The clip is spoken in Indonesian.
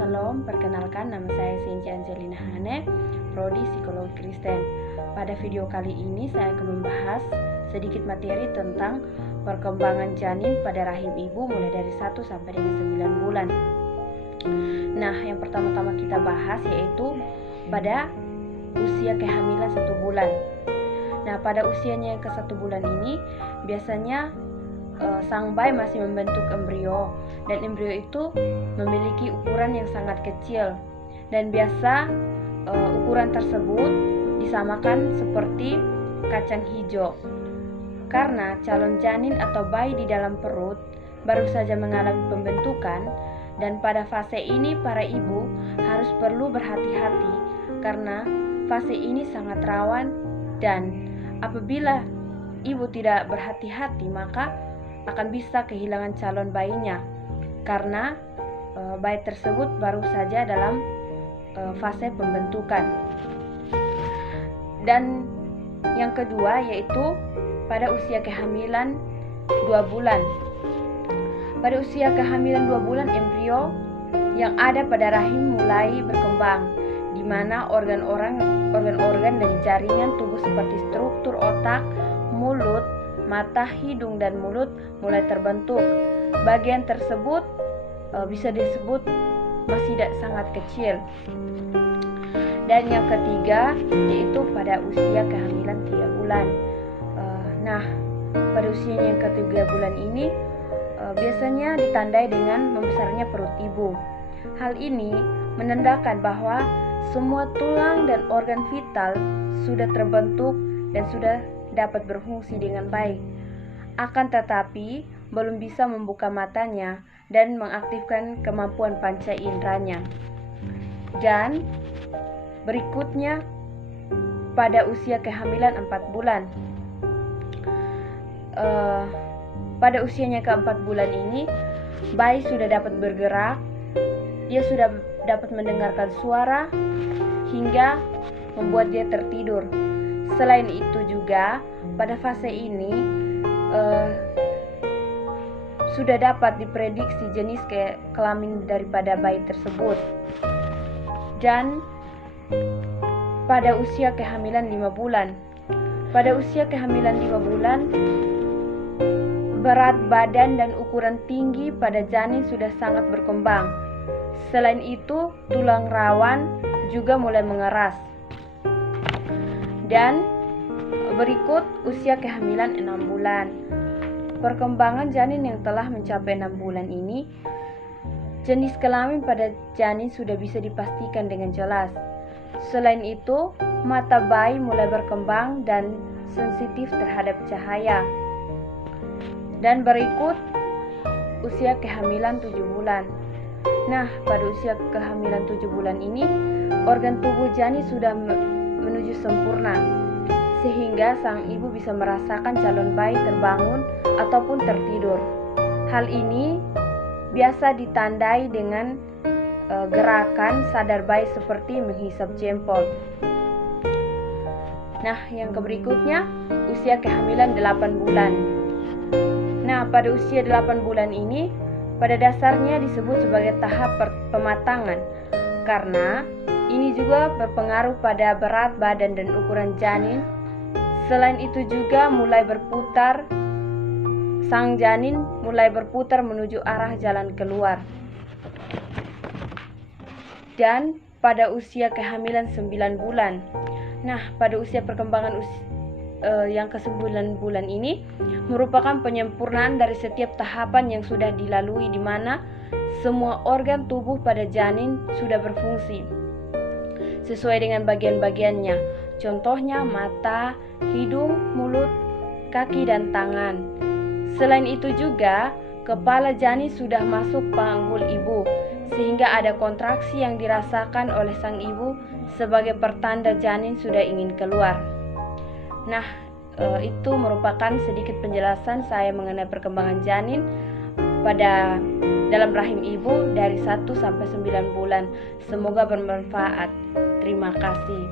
Shalom, perkenalkan nama saya Cynthia Angelina Hane, Prodi Psikologi Kristen. Pada video kali ini saya akan membahas sedikit materi tentang perkembangan janin pada rahim ibu mulai dari 1 sampai dengan 9 bulan. Nah, yang pertama-tama kita bahas yaitu pada usia kehamilan 1 bulan. Nah, pada usianya yang ke 1 bulan ini biasanya sang bayi masih membentuk embrio, dan embrio itu memiliki ukuran yang sangat kecil, dan biasa ukuran tersebut disamakan seperti kacang hijau karena calon janin atau bayi di dalam perut baru saja mengalami pembentukan. Dan pada fase ini para ibu harus perlu berhati-hati karena fase ini sangat rawan, dan apabila ibu tidak berhati-hati maka akan bisa kehilangan calon bayinya karena bayi tersebut baru saja dalam fase pembentukan. Dan yang kedua yaitu pada usia kehamilan 2 bulan. Pada usia kehamilan 2 bulan embrio yang ada pada rahim mulai berkembang, di mana organ-organ dan jaringan tubuh seperti struktur otak, mulut, mata, hidung, dan mulut mulai terbentuk. Bagian tersebut bisa disebut masih sangat kecil. Dan yang ketiga yaitu pada usia kehamilan 3 bulan. Nah, pada usia yang ke-3 bulan ini biasanya ditandai dengan membesarnya perut ibu. Hal ini menandakan bahwa semua tulang dan organ vital sudah terbentuk dan sudah dapat berfungsi dengan baik. Akan tetapi belum bisa membuka matanya dan mengaktifkan kemampuan panca inderanya. Dan berikutnya pada usia kehamilan 4 bulan. Pada usianya ke-4 bulan ini bayi sudah dapat bergerak, dia sudah dapat mendengarkan suara hingga membuat dia tertidur. Selain itu juga pada fase ini sudah dapat diprediksi jenis kelamin daripada bayi tersebut. Dan pada usia kehamilan 5 bulan. Pada usia kehamilan 5 bulan, berat badan dan ukuran tinggi pada janin sudah sangat berkembang. Selain itu, tulang rawan juga mulai mengeras. Dan berikut usia kehamilan 6 bulan. Perkembangan janin yang telah mencapai 6 bulan ini, jenis kelamin pada janin sudah bisa dipastikan dengan jelas. Selain itu, mata bayi mulai berkembang dan sensitif terhadap cahaya. Dan berikut usia kehamilan 7 bulan. Nah, pada usia kehamilan 7 bulan ini, organ tubuh janin sudah menuju sempurna, sehingga sang ibu bisa merasakan calon bayi terbangun ataupun tertidur. Hal ini biasa ditandai dengan gerakan sadar bayi seperti menghisap jempol. Nah, yang berikutnya usia kehamilan 8 bulan. Nah, pada usia 8 bulan ini pada dasarnya disebut sebagai tahap pematangan karena ini juga berpengaruh pada berat badan dan ukuran janin. Selain itu juga sang janin mulai berputar menuju arah jalan keluar. Dan pada usia kehamilan 9 bulan. Nah, pada usia perkembangan yang ke-9 bulan ini merupakan penyempurnaan dari setiap tahapan yang sudah dilalui, di mana semua organ tubuh pada janin sudah berfungsi sesuai dengan bagian-bagiannya. Contohnya mata, hidung, mulut, kaki, dan tangan. Selain itu juga kepala janin sudah masuk panggul ibu, sehingga ada kontraksi yang dirasakan oleh sang ibu sebagai pertanda janin sudah ingin keluar. Nah, itu merupakan sedikit penjelasan saya mengenai perkembangan janin dalam rahim ibu dari 1 sampai 9 bulan. Semoga bermanfaat. Terima kasih.